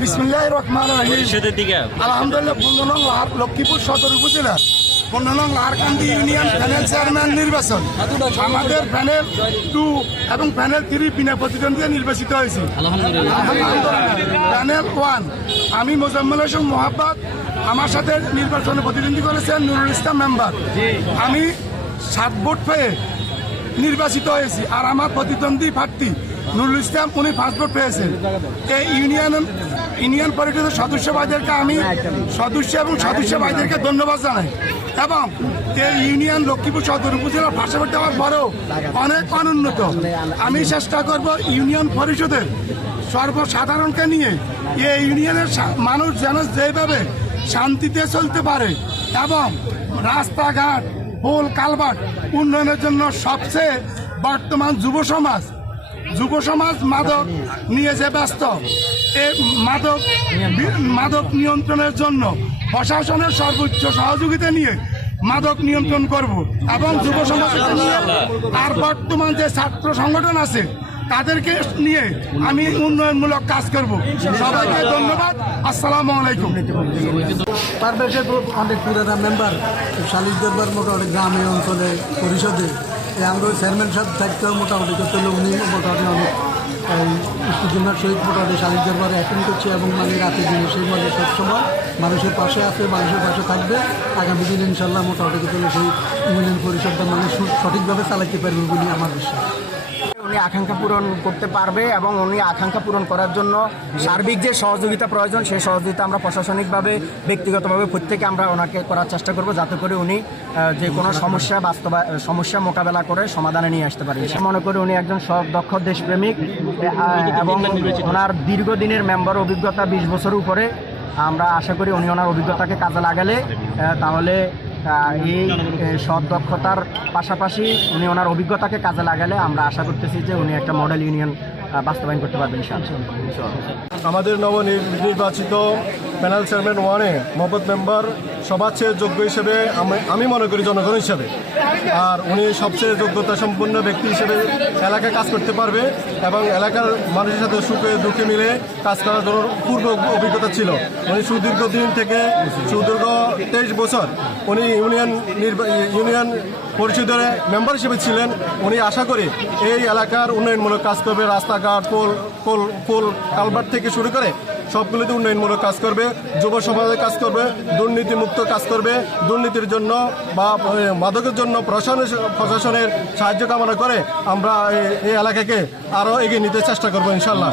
বিসমুল্লাহ রহমান আলহামদুলিল্লাহ পনেরো নং লক্ষ্মীপুর সদর উপজেলার। পনেরো নং লাহারকান্দি ইউনিয়ন প্যানেল চেয়ারম্যান নির্বাচন। আমাদের প্যানেল টু এবং প্যানেল থ্রি বিনা প্রতিদ্বন্দ্বিতা নির্বাচিত হয়েছে। প্যানেল ওয়ান আমি মোজাম্মেল হোসেন মোহাব্বত আমার সাথে নির্বাচনে প্রতিদ্বন্দ্বী করেছেন নুরুল ইসলাম মেম্বার। আমি সাত ভোট পেয়ে নির্বাচিত হয়েছি। আর আমার প্রতিদ্বন্দ্বী প্রার্থী নুরুল ইসলাম, উনি ভোট পেয়েছেন। এই ইউনিয়ন ইউনিয়ন পরিষদের সদস্য ভাইদেরকে আমি সদস্য এবং সদস্য ভাইদেরকে ধন্যবাদ জানাই। এবং এই ইউনিয়ন লক্ষ্মীপুর সদর উপজেলার পাশাপাশি দেওয়ার পরেও অনেক অনুন্নত। আমি চেষ্টা করব ইউনিয়ন পরিষদের সর্বসাধারণকে নিয়ে এই ইউনিয়নের মানুষ যেন যেভাবে শান্তিতে চলতে পারে এবং রাস্তাঘাট পোল কালভার্ট উন্নয়নের জন্য সবচেয়ে বর্তমান যুব সমাজ যুব সমাজ মাদক নিয়ে যে ব্যস্ত। এ মাদক মাদক নিয়ন্ত্রণের জন্য প্রশাসনের সর্বোচ্চ সহযোগিতা নিয়ে মাদক নিয়ন্ত্রণ করব এবং যুব সমাজকে নিয়ে আর বর্তমান যে ছাত্র সংগঠন আছে তাদেরকে নিয়ে আমি উন্নয়নমূলক কাজ করব। সবাইকে ধন্যবাদ। আসসালামু আলাইকুম। পারভেজের অনেক পুরানা মেম্বার সালিশ দরবার মোটামুটি গ্রামে, অঞ্চলে, পরিষদে। আমরা চেয়ারম্যান সাহেব থাকতেও মোটামুটি করতে হলে উনি মোটামুটি অনেক, এই উত্তেজনার সহিত মোটামুটি সালিশ দরবারে অ্যাটেন্ড করছে এবং মানে রাতে দিনে সেই মানে সবসময় মানুষের পাশে আছে, মানুষের পাশে থাকবে। আগামী দিনে ইনশাল্লাহ মোটামুটি করতে সেই ইউনিয়ন পরিষদটা মানে সঠিকভাবে চালাতে পারবে বলে আমার বিশ্বাস। উনি আকাঙ্ক্ষা পূরণ করতে পারবে এবং উনি আকাঙ্ক্ষা পূরণ করার জন্য সার্বিক যে সহযোগিতা প্রয়োজন, সেই সহযোগিতা আমরা প্রশাসনিকভাবে, ব্যক্তিগতভাবে প্রত্যেকে আমরা ওনাকে করার চেষ্টা করব যাতে করে উনি যে কোনো সমস্যা বাস্তবা, সমস্যা মোকাবেলা করে সমাধানে নিয়ে আসতে পারেন মনে করি উনি একজন সৎ দক্ষ দেশপ্রেমিক এবং ওনার দীর্ঘদিনের মেম্বার অভিজ্ঞতা বিশ বছরের উপরে। আমরা আশা করি উনি ওনার অভিজ্ঞতাকে কাজে লাগালে তাহলে এই এ, সৎ দক্ষতার পাশাপাশি উনি ওনার অভিজ্ঞতাকে কাজে লাগালে আমরা আশা করতেছি যে উনি একটা মডেল ইউনিয়ন বাস্তবায়ন করতে পারবেন আমাদের নবনির্বাচিত প্যানেল চেয়ারম্যান ওয়ানে মহব্বত মেম্বার সবার চেয়ে যোগ্য হিসেবে আমি- আমি মনে করি জনগণ হিসেবে। আর উনি সবচেয়ে যোগ্যতা সম্পন্ন ব্যক্তি হিসেবে এলাকায় কাজ করতে পারবে এবং এলাকার মানুষের সাথে সুখে দুঃখে মিলে কাজ করার জন্য পূর্ব অভিজ্ঞতা ছিল। উনি সুদীর্ঘ দিন থেকে সুদীর্ঘ তেইশ বছর উনি ইউনিয়ন ইউনিয়ন পরিষদের মেম্বার হিসেবে ছিলেন। উনি আশা করি এই এলাকার উন্নয়নমূলক কাজ করবে। রাস্তাঘাট পোল পোল পোল কালভার্ট থেকে শুরু করে সবগুলোতে উন্নয়নমূলক কাজ করবে। যুব সমাজের কাজ করবে, দুর্নীতিমুক্ত কাজ করবে। দুর্নীতির জন্য বা মাদকের জন্য প্রশাসনের প্রশাসনের সাহায্য কামনা করে আমরা এই এলাকাকে আরও এগিয়ে নিতে চেষ্টা করব ইনশাল্লাহ